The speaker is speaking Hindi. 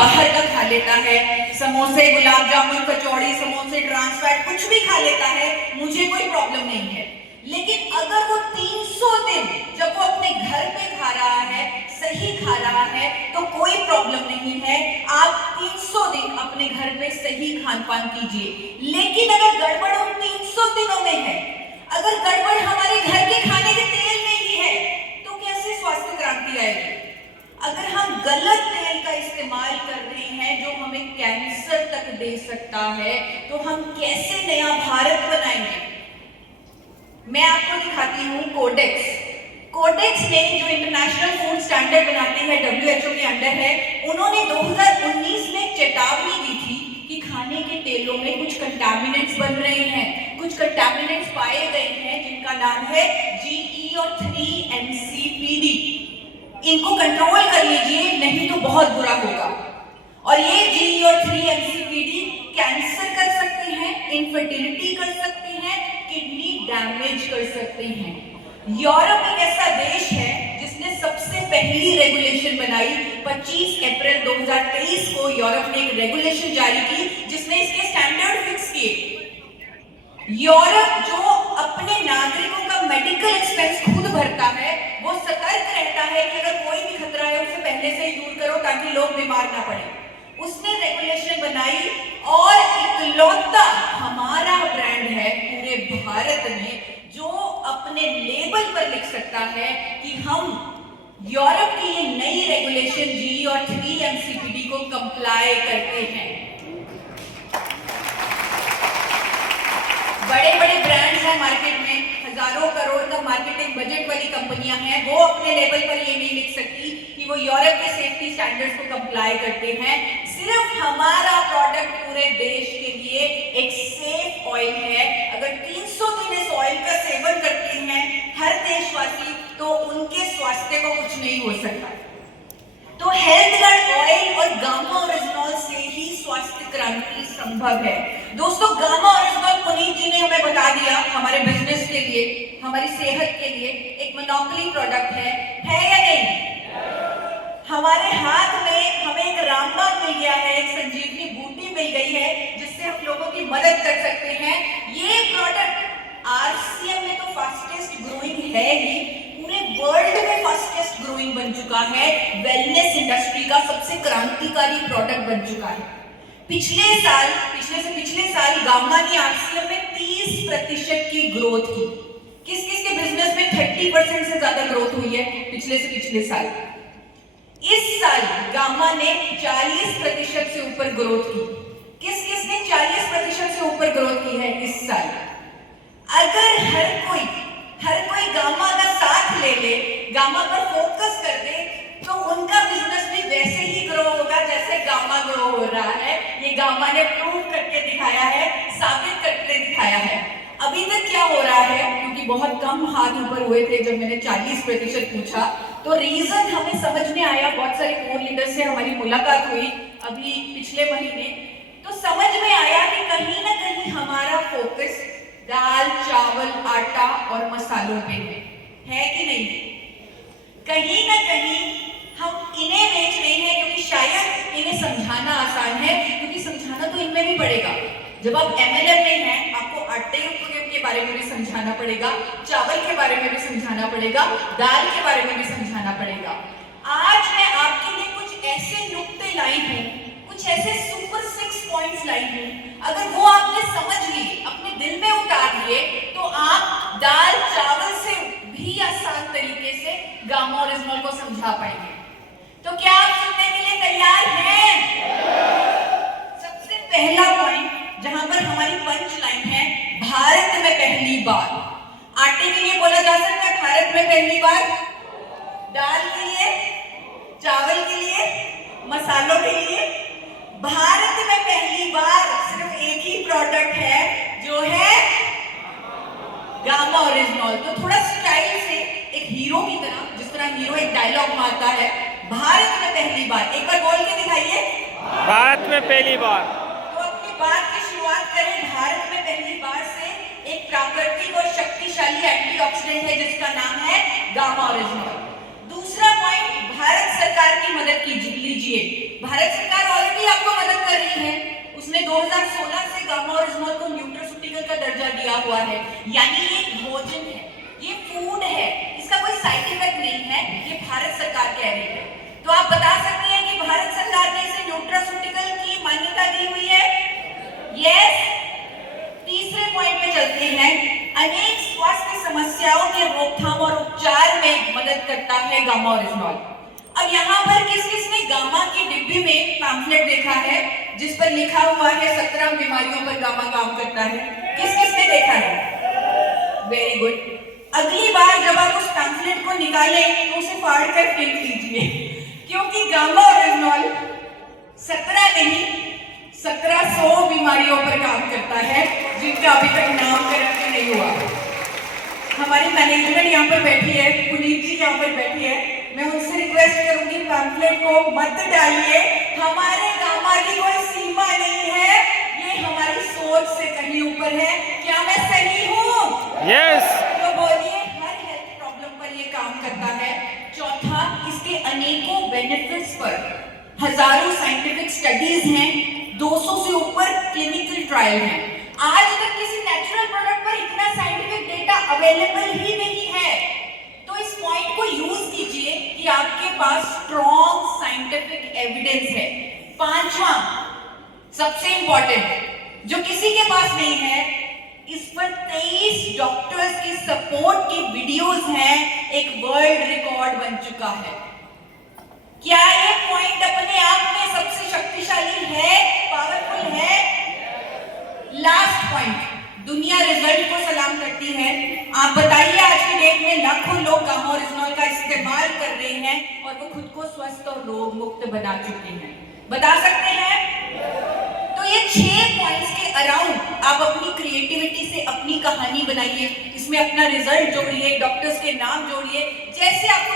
बाहर का खा लेता है, समोसे, गुलाब जामुन, कचौड़ी, समोसे, ट्रांस फैट कुछ भी खा लेता है, मुझे कोई प्रॉब्लम नहीं है। लेकिन अगर वो 300 दिन जब वो अपने घर पे खा रहा है, सही खा रहा है, तो कोई प्रॉब्लम नहीं है। आप 300 दिन अपने घर पे सही खान पान कीजिए। लेकिन अगर गड़बड़ उन 300 दिनों में है, अगर गड़बड़ हमारे घर के खाने के तेल में ही है, तो कैसे स्वास्थ्य क्रांति आएगी? अगर हम गलत तेल का इस्तेमाल कर रहे हैं जो हमें कैंसर तक दे सकता है, तो हम कैसे नया भारत बनाएंगे? मैं आपको दिखाती हूँ कोडेक्स। कोडेक्स ने जो इंटरनेशनल फूड स्टैंडर्ड बनाते हैं, WHO के अंडर है, उन्होंने 2019 में चेतावनी दी थी कि खाने के तेलों में कुछ कंटामिनेंट्स बन रहे हैं, कुछ कंटामिनेंट्स पाए गए हैं जिनका नाम है GE और 3-MCPD। इनको कंट्रोल कर लीजिए, नहीं तो बहुत बुरा होगा। और ये GE और 3-MCPD कैंसर कर सकते हैं, इनफर्टिलिटी कर सकते हैं, किडनी डैमेज कर सकते हैं। यूरोप एक ऐसा देश है जिसने सबसे पहली रेगुलेशन बनाई। 25 अप्रैल 2023 को यूरोप ने एक रेगुलेशन जारी की जिसने इसके स्टैंडर्ड फिक्स किए। यूरोप जो अपने नागरिकों का मेडिकल एक्सपेंस खुद भरता है, वो सतर्क रहता है कि अगर कोई भी खतरा है उसे पहले से ही दूर करो ताकि लोग बीमार ना पड़े। उसने रेगुलेशन बनाई और इकलौता हमारा ब्रांड है पूरे भारत में जो अपने लेबल पर लिख सकता है कि हम यूरोप की ये नई रेगुलेशन GE और 3-MCPD को कंप्लाई करते हैं। बड़े बड़े ब्रांड्स हैं मार्केट में, हजारों करोड़ का मार्केटिंग बजट वाली कंपनियां हैं, वो अपने लेवल पर ये नहीं लिख सकती कि वो यूरोप के सेफ्टी स्टैंडर्ड्स को कंप्लाई करते हैं। सिर्फ हमारा प्रोडक्ट पूरे देश के लिए एक सेफ ऑयल है। अगर 300 दिन इस ऑयल का सेवन करते हैं हर देशवासी, तो उनके स्वास्थ्य को कुछ नहीं हो सकता। तो हेल्थ गार्ड ऑयल और गामा ओरिजिनॉल से ही स्वास्थ्य क्रांति संभव है। दोस्तों, गामा ओरिजिनॉल पुनीत जी ने हमें बता दिया हमारे बिजनेस के लिए, हमारी सेहत के लिए एक मोनोपोली प्रोडक्ट है या नहीं? हमारे हाथ में हमें एक रामबाण मिल गया है, एक संजीवनी बूटी मिल गई है जिससे हम लोगों की मदद कर सकते हैं। ये प्रोडक्ट RCM में तो फास्टेस्ट ग्रोइंग है ही, पूरे वर्ल्ड में फास्टेस्ट ग्रोइंग बन चुका है, वेलनेस इंडस्ट्री का सबसे क्रांतिकारी प्रोडक्ट बन चुका है। पिछले साल गामा ने RCM में 30% की ग्रोथ की। किस किस के बिजनेस में 30% से ज्यादा ग्रोथ हुई है पिछले साल? इस साल गामा ने 40% से ऊपर ग्रोथ की। किस किस ने 40% से ऊपर ग्रोथ की है इस साल? अगर हर कोई गामा का साथ ले, गामा पर फोकस कर दे, तो उनका बिजनेस भी वैसे ही ग्रो होगा जैसे गामा ग्रो हो रहा है। ये गामा ने प्रूव करके दिखाया है, साबित करके दिखाया है। अभी तक क्या हो रहा है, क्योंकि बहुत कम हाथ ऊपर हुए थे जब मैंने 40% पूछा, तो रीजन हमें समझ में आया। बहुत सारे कोर लीडर से हमारी मुलाकात हुई अभी पिछले महीने, तो समझ में आया कि कहीं ना कहीं हमारा फोकस दाल, चावल, आटा और मसालों पे है कि नहीं? कहीं ना कहीं हम इन्हें बेच रहे हैं क्योंकि शायद इन्हें समझाना आसान है, क्योंकि समझाना तो इनमें भी पड़ेगा। जब आप MLM नहीं हैं, आपको आटे के बारे में भी समझाना पड़ेगा, चावल के बारे में भी समझाना पड़ेगा, दाल के बारे में भी समझाना पड़ेगा। आज मैं आपके लिए कुछ ऐसे नुक्ते लाई हूं, कुछ ऐसे सुपर 6 पॉइंट्स लाई हूं, अगर वो आपने समझ लिए, अपने दिल में उतार लिए, तो आप दाल चावल से भी आसान तरीके से गामा ओरिजिनल को समझा पाएंगे। तो क्या आप सुनने के लिए तैयार हैं? सबसे पहला पॉइंट जहां पर हमारी पंच लाइन है, भारत में पहली बार। आटे के लिए बोला जा सकता है भारत में पहली बार, दाल के लिए, चावल के लिए, मसालों के लिए। भारत में पहली बार सिर्फ एक ही प्रोडक्ट है जो है गामा ओरिजिनल। तो थोड़ा स्टाइल से एक हीरो की तरह, जिस तरह हीरो एक डायलॉग मारता है, भारत में पहली बार, एक बार बोल के दिखाइए, भारत में पहली बार। तो अपनी बात की शुरुआत करें भारत में पहली बार से। एक प्राकृतिक और शक्तिशाली एंटीऑक्सीडेंट है जिसका नाम है गामा ओरिजिनल। दूसरा पॉइंट, भारत सरकार की मदद लीजिए। भारत सरकार ऑलरेडी आपको मदद कर रही है। उसने 2016 से गामा और इस्मोल को न्यूट्रास्यूटिकल का दर्जा दिया हुआ है, यानी ये भोजन है, ये फूड है, इसका कोई साइड इफेक्ट नहीं है, ये भारत सरकार कह रही है। तो आप बता सकते हैं कि भारत सरकार ने इसे न्यूट्रास्यूटिकल की मान्यता दी हुई है? यस। तीसरे पॉइंट में चलते हैं। अनेक स्वास्थ्य समस्याओं के रोकथाम और उपचार में मदद करता है गामा और इस्मोल। अब यहाँ पर किस किसने गामा की डिब्बी में पैम्फलेट देखा है जिस पर लिखा हुआ है 17 बीमारियों पर गामा काम करता है? किस किसने देखा है? Very good. अगली बार जब आप उस पैम्फलेट को निकालें तो उसे फाड़ कर फेंक दीजिए, क्योंकि गामा और इस्मोल 17 नहीं 1700 बीमारियों पर काम करता है, जिनका अभी तक नामकरण नहीं हुआ। हमारी मैनेजमेंट यहाँ पर बैठी है, पुनीत जी यहाँ पर बैठी है, मैं उनसे रिक्वेस्ट करूंगी पैम्फलेट को मत डालिए। हमारे गामा की कोई सीमा नहीं है, ये हमारी सोच से कहीं ऊपर है। क्या मैं सही हूँ? यस। तो बोलिए, हर हेल्थ प्रॉब्लम पर ये काम करता है। चौथा, इसके अनेकों बेनिफिट्स पर हजारों साइंटिफिक स्टडीज हैं, 200 से ऊपर क्लिनिकल ट्रायल हैं। आज तक किसी नेचुरल प्रोडक्ट पर इतना साइंटिफिक डेटा अवेलेबल ही नहीं है। तो इस पॉइंट को यूज कीजिए कि आपके पास स्ट्रॉन्ग साइंटिफिक एविडेंस है। पांचवा, सबसे इंपॉर्टेंट, जो किसी के पास नहीं है, इस पर 23 डॉक्टर्स की सपोर्ट की वीडियोस हैं, एक वर्ल्ड रिकॉर्ड बन चुका है। क्या ये पॉइंट अपने आप में सबसे शक्तिशाली है, पावरफुल है? लास्ट पॉइंट, दुनिया रिजल्ट को सलाम करती है। आप बताइए, आज की डेट में लाखों लोग गामा और इस्मोल का इस्तेमाल कर रहे हैं और वो खुद को स्वस्थ और रोग मुक्त बना चुके हैं। बता सकते हैं? तो ये 6 पॉइंट्स के अराउंड आप अपनी क्रिएटिविटी से अपनी कहानी बनाइए। इसमें अपना रिजल्ट जोड़िए, डॉक्टर्स के नाम जोड़िए, जैसे आपको